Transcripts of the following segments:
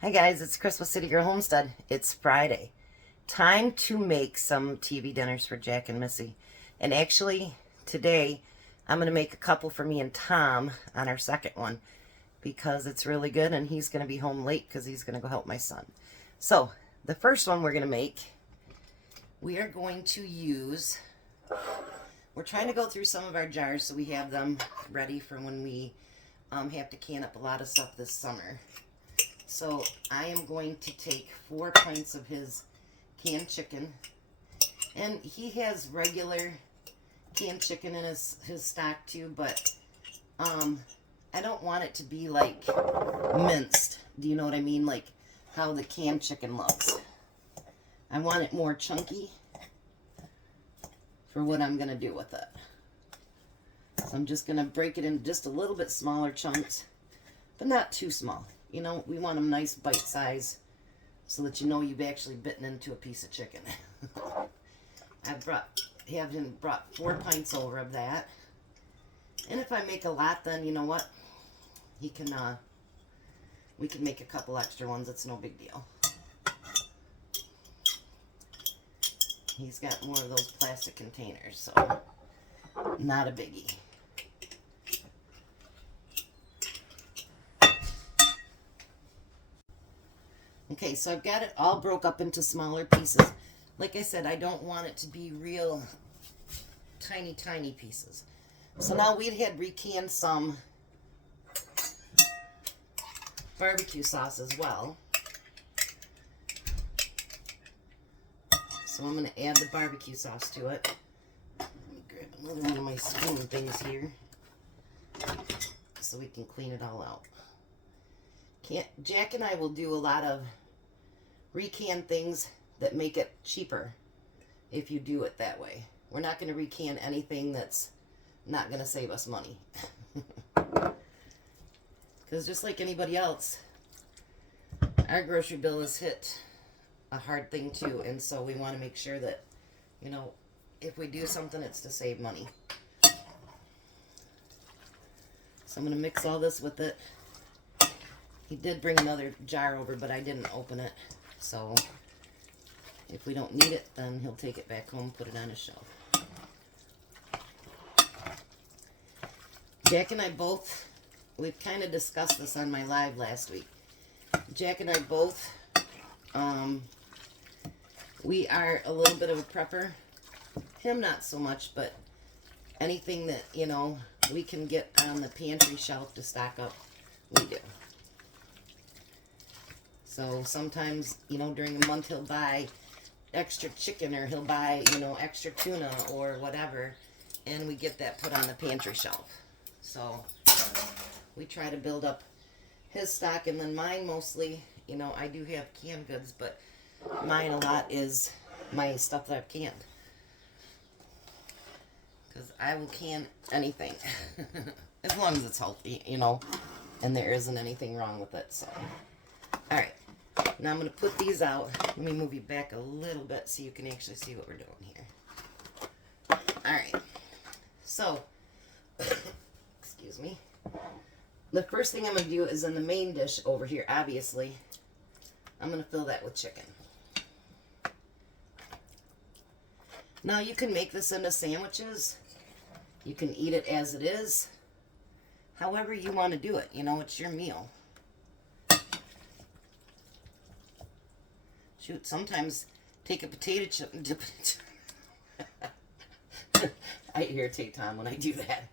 Hi guys, it's Chris with Citygirlhomestead. It's Friday. Time to make some TV dinners for Jack and Missy. And actually, today, I'm going to make a couple for me and Tom on our second one because it's really good and he's going to be home late because he's going to go help my son. So, the first one we're going to make, we are going to use, we're trying to go through some of our jars so we have them ready for when we have to can up a lot of stuff this summer. So I am going to take 4 pints of his canned chicken, and he has regular canned chicken in his stock too, but I don't want it to be like minced. Do you know what I mean? Like how the canned chicken looks. I want it more chunky for what I'm going to do with it. So I'm just going to break it into just a little bit smaller chunks, but not too small. You know, we want them nice bite size so that you know you've actually bitten into a piece of chicken. Have him brought 4 pints over of that. And if I make a lot, then you know what? He can, we can make a couple extra ones. It's no big deal. He's got more of those plastic containers, so not a biggie. Okay, so I've got it all broke up into smaller pieces. Like I said, I don't want it to be real tiny, tiny pieces. So now we had recanned some barbecue sauce as well. So I'm going to add the barbecue sauce to it. Let me grab another one of my spoon things here so we can clean it all out. Jack and I will do a lot of recan things that make it cheaper if you do it that way. We're not going to recan anything that's not going to save us money. Because just like anybody else, our grocery bill has hit a hard thing too, and so we want to make sure that, you know, if we do something, it's to save money. So I'm going to mix all this with it. He did bring another jar over, but I didn't open it. So if we don't need it, then he'll take it back home, put it on his shelf. Jack and I both, we've kind of discussed this on my live last week. Jack and I both, we are a little bit of a prepper. Him not so much, but anything that, you know, we can get on the pantry shelf to stock up, we do. So sometimes, you know, during the month he'll buy extra chicken or he'll buy, you know, extra tuna or whatever, and we get that put on the pantry shelf. So we try to build up his stock, and then mine mostly, you know, I do have canned goods, but mine a lot is my stuff that I've canned. Because I will can anything. As long as it's healthy, you know, and there isn't anything wrong with it, so. Alright. Now I'm going to put these out. Let me move you back a little bit so you can actually see what we're doing here. Alright. So, excuse me. The first thing I'm going to do is in the main dish over here, obviously, I'm going to fill that with chicken. Now you can make this into sandwiches. You can eat it as it is. However you want to do it. You know, it's your meal. Shoot, sometimes take a potato chip and dip it. I irritate Tom when I do that.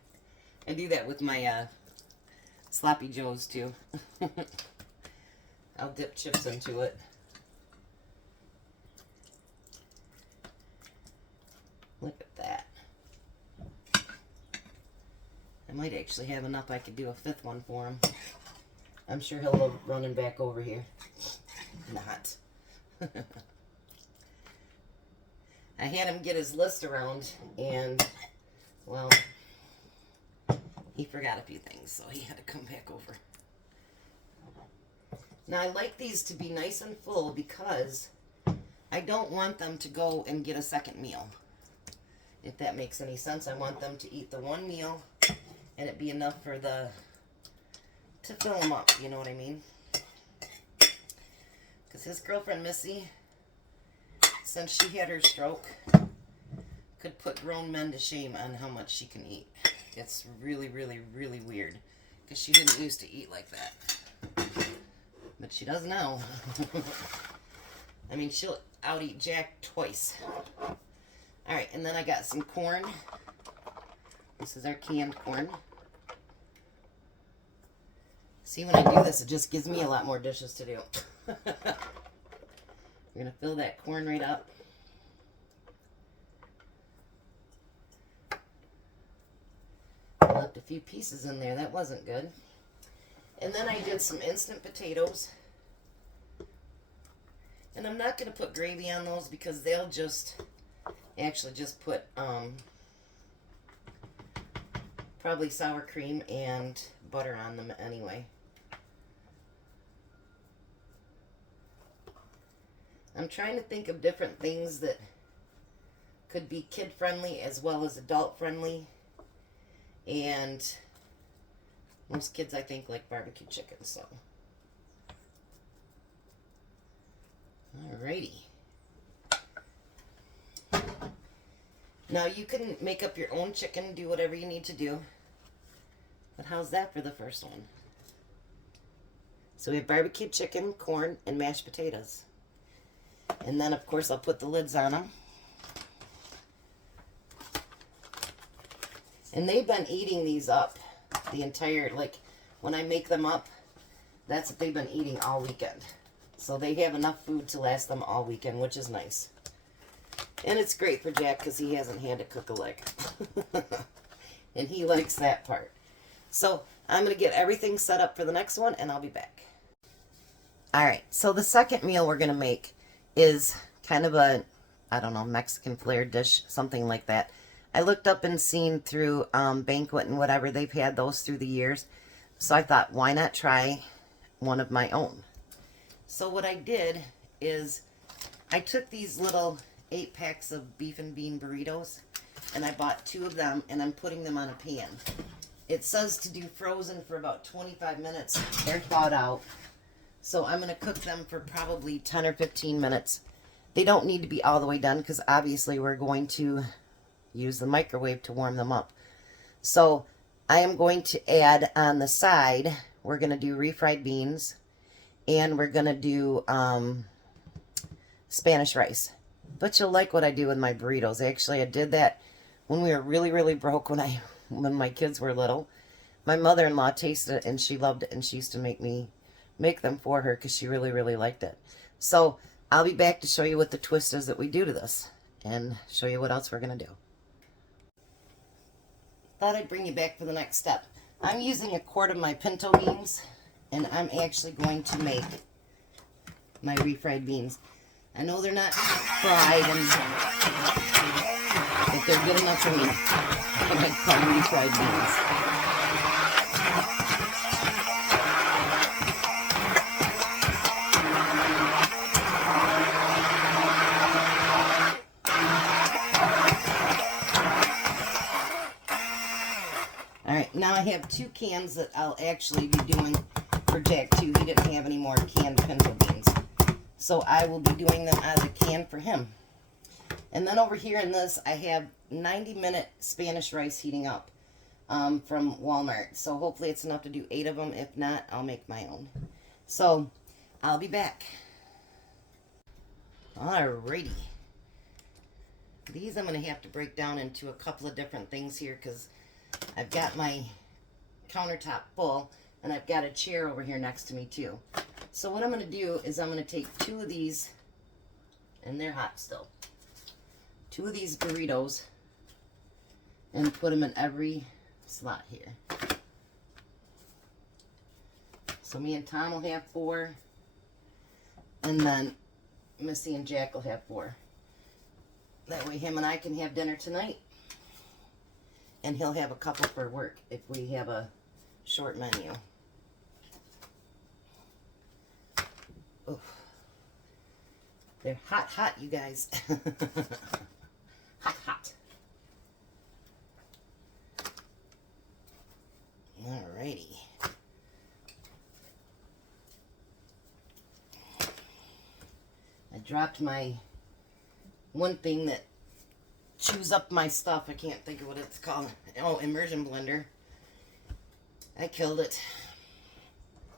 I do that with my sloppy joes too. I'll dip chips into it. Look at that. I might actually have enough I could do a 5th one for him. I'm sure he'll love running back over here. Not. I had him get his list around, and, well, he forgot a few things, so he had to come back over. Now, I like these to be nice and full because I don't want them to go and get a second meal. If that makes any sense, I want them to eat the one meal and it be enough for to fill them up, you know what I mean? Because his girlfriend Missy, since she had her stroke, could put grown men to shame on how much she can eat. It's really, really, really weird. Because she didn't used to eat like that. But she does now. I mean, she'll out-eat Jack twice. Alright, and then I got some corn. This is our canned corn. See, when I do this, it just gives me a lot more dishes to do. We're going to fill that corn right up. I left a few pieces in there. That wasn't good. And then I did some instant potatoes. And I'm not going to put gravy on those because they'll just actually just put probably sour cream and butter on them anyway. I'm trying to think of different things that could be kid-friendly as well as adult-friendly. And most kids, I think, like barbecue chicken, so. Alrighty. Now, you can make up your own chicken, do whatever you need to do. But how's that for the first one? So we have barbecue chicken, corn, and mashed potatoes. And then, of course, I'll put the lids on them. And they've been eating these up the entire, like, when I make them up, that's what they've been eating all weekend. So they have enough food to last them all weekend, which is nice. And it's great for Jack because he hasn't had to cook a leg. And he likes that part. So I'm going to get everything set up for the next one, and I'll be back. Alright, so the second meal we're going to make is kind of a, I don't know, Mexican flavored dish, something like that. I looked up and seen through Banquet and whatever, they've had those through the years. So I thought, why not try one of my own? So what I did is I took these little 8 packs of beef and bean burritos and I bought 2 of them and I'm putting them on a pan. It says to do frozen for about 25 minutes. They're thawed out. So I'm going to cook them for probably 10 or 15 minutes. They don't need to be all the way done because obviously we're going to use the microwave to warm them up. So I am going to add on the side, we're going to do refried beans and we're going to do Spanish rice. But you'll like what I do with my burritos. Actually, I did that when we were really, really broke when my kids were little. My mother-in-law tasted it and she loved it and she used to make them for her because she really, really liked it. So I'll be back to show you what the twist is that we do to this and show you what else we're going to do. Thought I'd bring you back for the next step. I'm using a quart of my pinto beans and I'm actually going to make my refried beans. I know they're not fried, but they're good enough for me. I like call them refried beans. Alright, now I have 2 cans that I'll actually be doing for Jack too. He didn't have any more canned pinto beans. So I will be doing them as a can for him. And then over here in this, I have 90-minute Spanish rice heating up from Walmart. So hopefully it's enough to do 8 of them. If not, I'll make my own. So I'll be back. Alrighty. These I'm going to have to break down into a couple of different things here because I've got my countertop full and I've got a chair over here next to me too. So what I'm going to do is I'm going to take 2 of these, and they're hot still, 2 of these burritos and put them in every slot here. So me and Tom will have 4, and then Missy and Jack will have 4. That way him and I can have dinner tonight. And he'll have a couple for work if we have a short menu. Oof. They're hot, hot, you guys. Hot, hot. Alrighty. dropped my one thing that chews up my stuff. I can't think of what it's called. Oh, immersion blender. I killed it.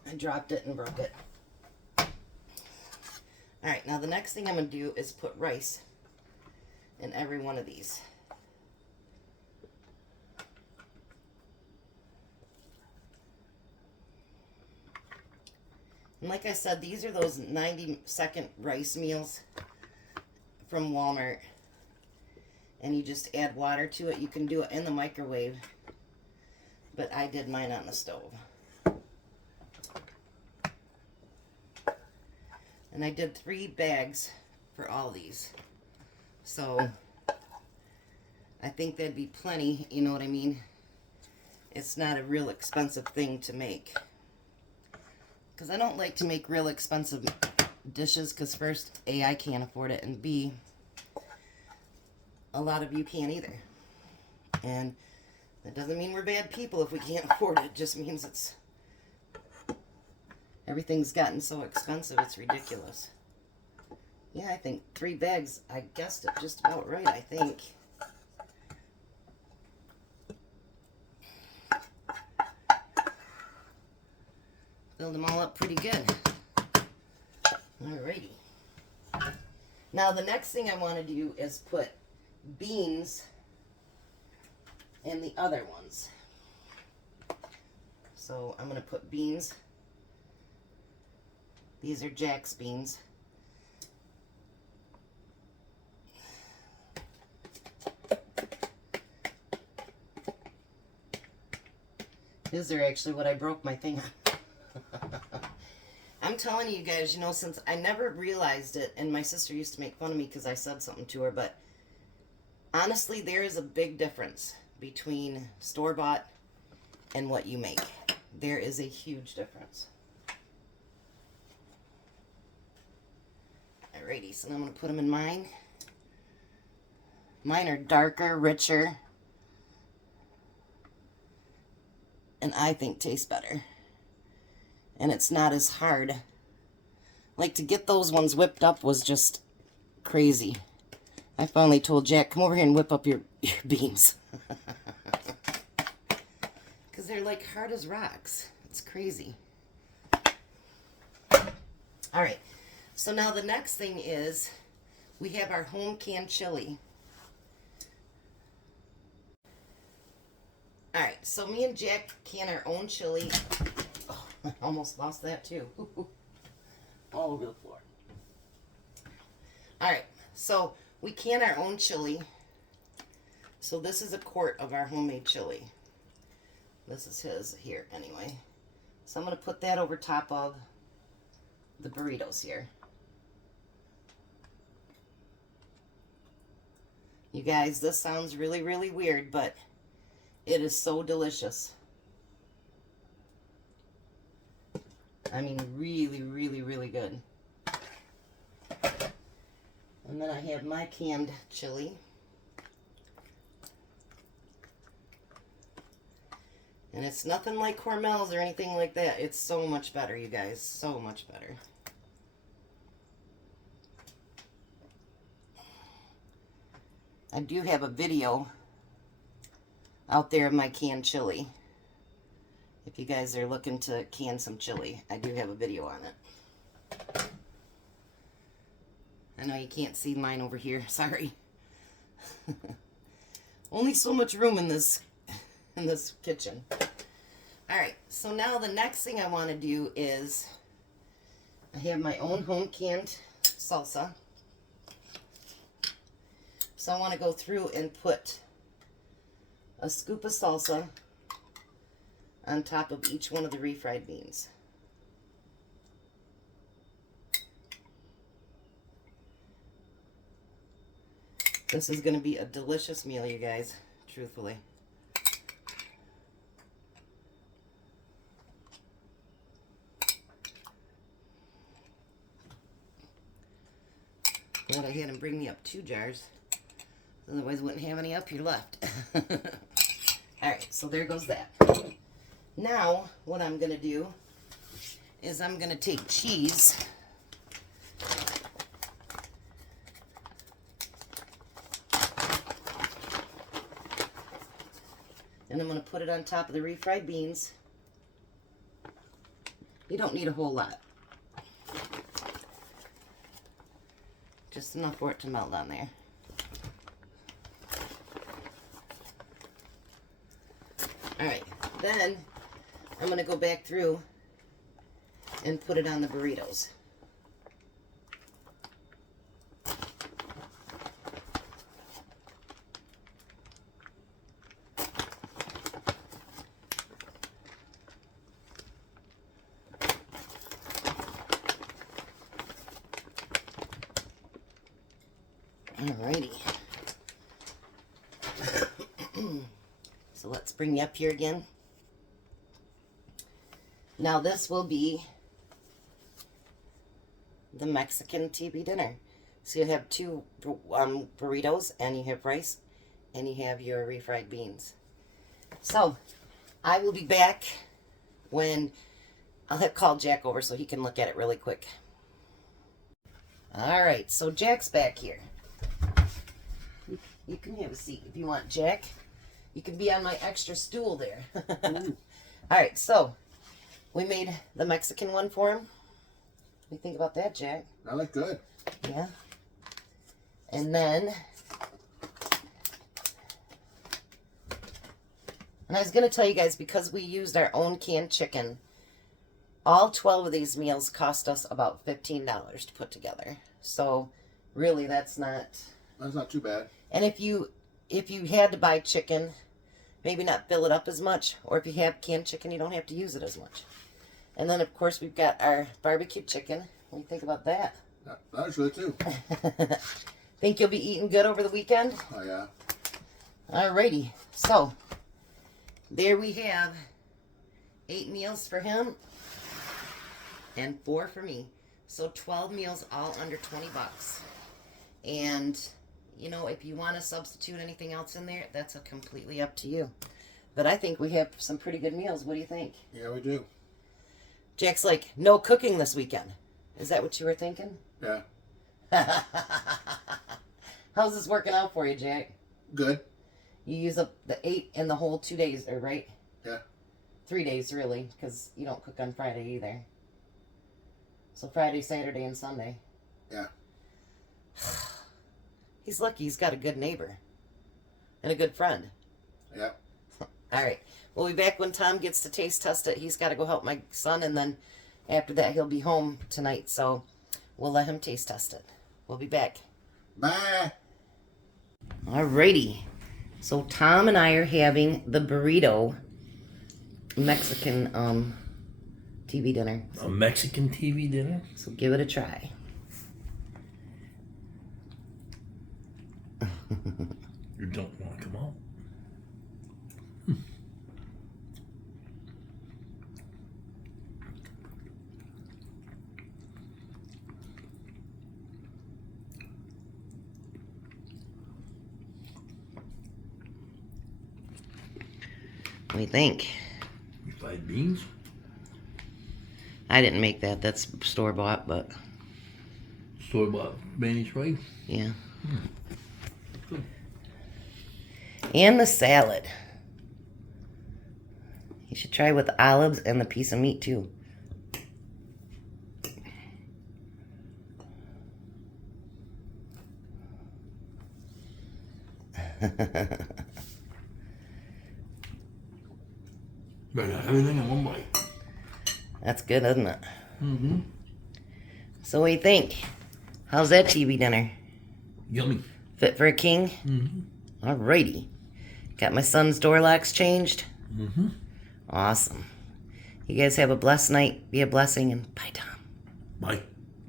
I dropped it and broke it. Alright, now the next thing I'm going to do is put rice in every one of these. And like I said, these are those 90-second rice meals from Walmart. And you just add water to it. You can do it in the microwave, but I did mine on the stove. And I did 3 bags for all these. So I think that'd be plenty, you know what I mean? It's not a real expensive thing to make. Because I don't like to make real expensive dishes because first, A, I can't afford it, and B, a lot of you can't either. And that doesn't mean we're bad people if we can't afford it. It just means it's... everything's gotten so expensive, it's ridiculous. Yeah, I think 3 bags, I guessed it just about right, I think. Filled them all up pretty good. Alrighty. Now the next thing I want to do is put beans in the other ones. So I'm going to put beans. These are Jack's beans. These are actually what I broke my thing on. I'm telling you guys, you know, since I never realized it, and my sister used to make fun of me because I said something to her, but honestly, there is a big difference between store-bought and what you make. There is a huge difference. Alrighty, so I'm going to put them in mine. Mine are darker, richer, and I think taste better. And it's not as hard. Like, to get those ones whipped up was just crazy. I finally told Jack, come over here and whip up your beans. Because they're like hard as rocks. It's crazy. Alright, so now the next thing is we have our home canned chili. Alright, so me and Jack can our own chili. Oh, I almost lost that too. All over the floor. Alright, so we can our own chili. So this is a quart of our homemade chili. This is his here anyway. So I'm going to put that over top of the burritos here. You guys, this sounds really, really weird, but it is so delicious. I mean, really, really, really good. And then I have my canned chili. And it's nothing like Hormel's or anything like that. It's so much better, you guys. So much better. I do have a video out there of my canned chili. If you guys are looking to can some chili, I do have a video on it. I know you can't see mine over here. Sorry. Only so much room in this kitchen. Alright, so now the next thing I want to do is I have my own home canned salsa. So I want to go through and put a scoop of salsa on top of each one of the refried beans. This is going to be a delicious meal, you guys, truthfully. Glad I had him bring me up 2 jars. Otherwise, I wouldn't have any up here left. Alright, so there goes that. Now, what I'm going to do is I'm going to take cheese And I'm going to put it on top of the refried beans. You don't need a whole lot. Just enough for it to melt on there. Alright, then I'm going to go back through and put it on the burritos. Alrighty. So let's bring you up here again. Now this will be the Mexican TV dinner. So you have two burritos, and you have rice, and you have your refried beans. So I will be back when I'll have called Jack over so he can look at it really quick. Alright, so Jack's back here. You can have a seat if you want, Jack. You can be on my extra stool there. Alright, so we made the Mexican one for him. What do you think about that, Jack? I like good. Yeah. And then, and I was going to tell you guys, because we used our own canned chicken, all 12 of these meals cost us about $15 to put together. So really that's not too bad. And if you had to buy chicken, maybe not fill it up as much, or if you have canned chicken, you don't have to use it as much. And then, of course, we've got our barbecue chicken. What do you think about that? That's good, too. Think you'll be eating good over the weekend? Oh, yeah. Alrighty. So, there we have 8 meals for him and 4 for me. So, 12 meals, all under 20 bucks. And you know, if you want to substitute anything else in there, that's completely up to you. But I think we have some pretty good meals. What do you think? Yeah, we do. Jack's like, no cooking this weekend. Is that what you were thinking? Yeah. How's this working out for you, Jack? Good. You use up the 8 in the whole 2 days, or right? Yeah. 3 days, really, because you don't cook on Friday either. So Friday, Saturday, and Sunday. Yeah. He's lucky he's got a good neighbor and a good friend. Yeah. All right. We'll be back when Tom gets to taste test it. He's got to go help my son, and then after that he'll be home tonight. So we'll let him taste test it. We'll be back. Bye. Alrighty. So Tom and I are having the burrito Mexican TV dinner. A Mexican TV dinner? So give it a try. You don't want to come out. What do you think? Refried beans? I didn't make that. That's store-bought, but Store-bought Spanish rice? yeah. Good. And the salad. You should try with the olives and the piece of meat too. Better have everything in one bite. That's good, isn't it? Mm-hmm. So what do you think? How's that TV dinner? Yummy. Fit for a king? Mm-hmm. Alrighty. Got my son's door locks changed? Mm-hmm. Awesome. You guys have a blessed night. Be a blessing, and bye, Tom. Bye.